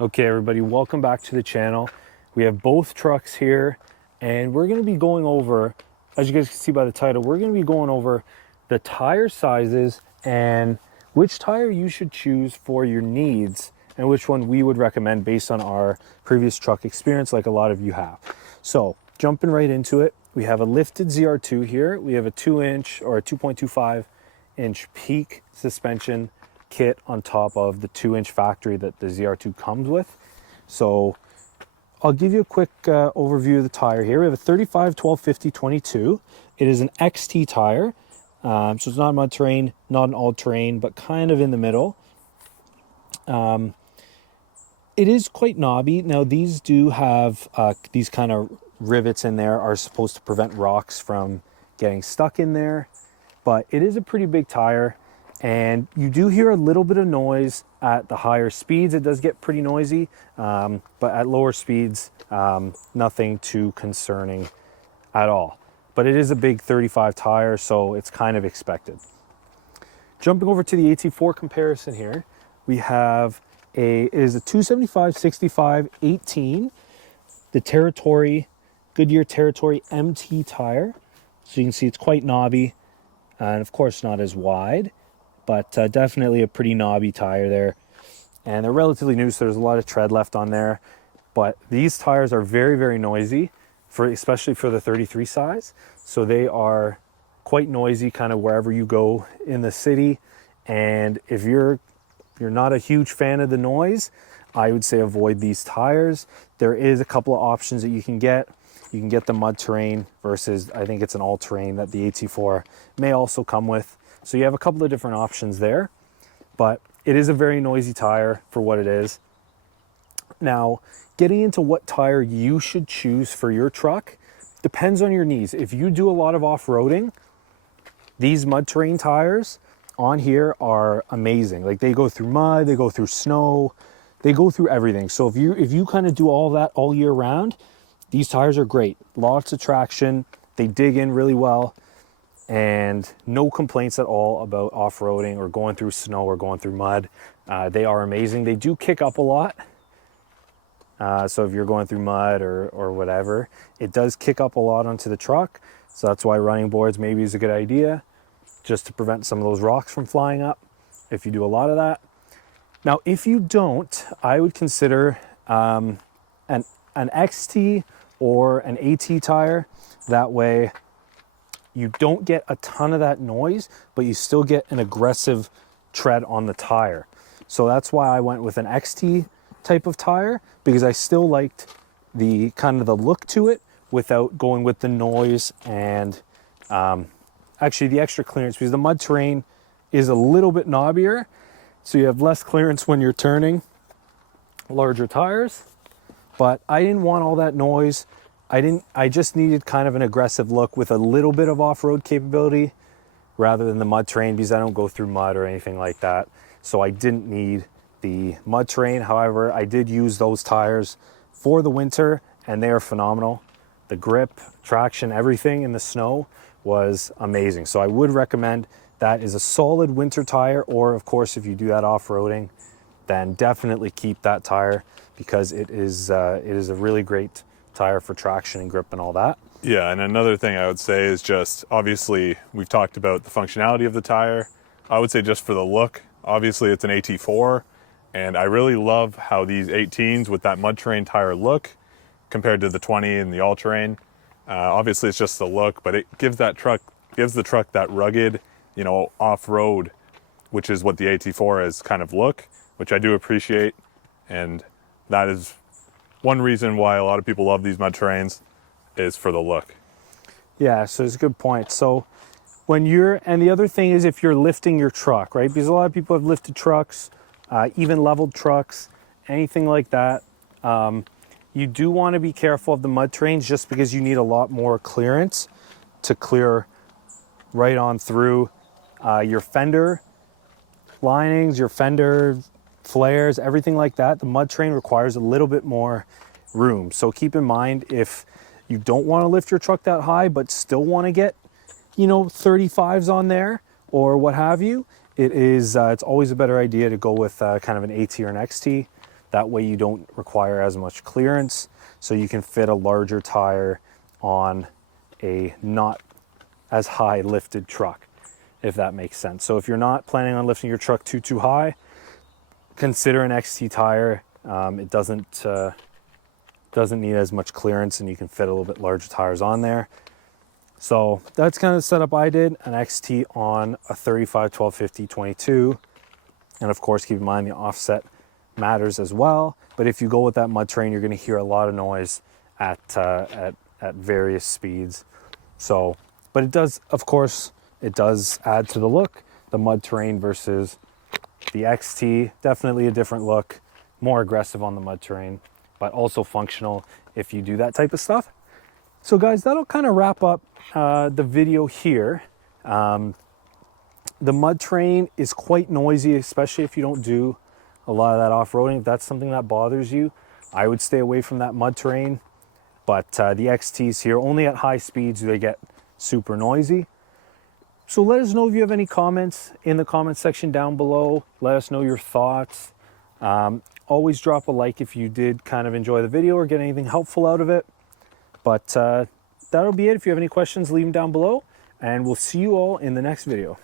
Okay, everybody, welcome back to the channel. We have both trucks here, and we're going to be going over, as you guys can see by the title, we're going to be going over the tire sizes and which tire you should choose for your needs and which one we would recommend based on our previous truck experience, like a lot of you have. So, jumping right into it, we have a lifted ZR2 here. We have a 2-inch or a 2.25-inch peak suspension kit on top of the 2-inch factory that the ZR2 comes with. So I'll give you a quick overview of the tire here. We have a 35 12 50 22. It is an XT tire, so it's not mud terrain, not an all terrain, but kind of in the middle. It is quite knobby. Now these do have these kind of rivets in there, are supposed to prevent rocks from getting stuck in there, but it is a pretty big tire. And you do hear a little bit of noise at the higher speeds. It does get pretty noisy, but at lower speeds, nothing too concerning at all. But it is a big 35 tire, so it's kind of expected. Jumping over to the AT4 comparison here, we have it is a 275/65/18, the Territory, Goodyear Territory MT tire. So you can see it's quite knobby, and of course not as wide, but definitely a pretty knobby tire there. And they're relatively new, so there's a lot of tread left on there. But these tires are very, very noisy, especially for the 33 size. So they are quite noisy kind of wherever you go in the city. And if you're not a huge fan of the noise, I would say avoid these tires. There is a couple of options that you can get. You can get the mud terrain versus, I think it's an all-terrain that the AT4 may also come with. So you have a couple of different options there, but it is a very noisy tire for what it is. Now, getting into what tire you should choose for your truck depends on your needs. If you do a lot of off-roading, these mud terrain tires on here are amazing. Like, they go through mud, they go through snow, they go through everything. So if you kind of do all that all year round, these tires are great. Lots of traction, they dig in really well, and no complaints at all about off-roading or going through snow or going through mud. They are amazing. They do kick up a lot. So if you're going through mud or whatever, it does kick up a lot onto the truck. So that's why running boards maybe is a good idea, just to prevent some of those rocks from flying up if you do a lot of that. Now, if you don't, I would consider an XT or an AT tire. That way, you don't get a ton of that noise, but you still get an aggressive tread on the tire. So that's why I went with an XT type of tire, because I still liked the kind of the look to it without going with the noise and actually the extra clearance, because the mud terrain is a little bit knobbier. So you have less clearance when you're turning larger tires, but I didn't want all that noise. I just needed kind of an aggressive look with a little bit of off-road capability rather than the mud terrain, because I don't go through mud or anything like that. So I didn't need the mud terrain. However, I did use those tires for the winter, and they are phenomenal. The grip, traction, everything in the snow was amazing. So I would recommend that is a solid winter tire, or of course, if you do that off-roading, then definitely keep that tire, because it is a really great tire for traction and grip and all that. Yeah, and another thing I would say is just, obviously, we've talked about the functionality of the tire. I would say just for the look, obviously it's an AT4, and I really love how these 18s with that mud terrain tire look compared to the 20 and the all-terrain. Obviously it's just the look, but it gives the truck that rugged, off-road, which is what the AT4 is kind of look, which I do appreciate. And that is one reason why a lot of people love these mud terrains, is for the look. Yeah, so it's a good point. So and the other thing is, if you're lifting your truck, right? Because a lot of people have lifted trucks, even leveled trucks, anything like that. You do want to be careful of the mud terrains, just because you need a lot more clearance to clear right on through your fender linings, your fender flares, everything like that. The mud terrain requires a little bit more room. So keep in mind, if you don't want to lift your truck that high, but still want to get, 35s on there or what have you, it's always a better idea to go with kind of an AT or an XT. That way you don't require as much clearance, so you can fit a larger tire on a not as high lifted truck, if that makes sense. So if you're not planning on lifting your truck too high, consider an XT tire. It doesn't need as much clearance, and you can fit a little bit larger tires on there. So that's kind of the setup I did, an XT on a 35, 12, 50, 22. And of course, keep in mind the offset matters as well. But if you go with that mud terrain, you're going to hear a lot of noise at various speeds. So, but it does, of course, it does add to the look. The mud terrain versus the XT, definitely a different look, more aggressive on the mud terrain, but also functional if you do that type of stuff. So guys, that'll kind of wrap up the video here. The mud terrain is quite noisy, especially if you don't do a lot of that off-roading. If that's something that bothers you, I would stay away from that mud terrain. But the XTs here, only at high speeds do they get super noisy. So let us know if you have any comments in the comment section down below. Let us know your thoughts. Always drop a like if you did kind of enjoy the video or get anything helpful out of it. But that'll be it. If you have any questions, leave them down below, and we'll see you all in the next video.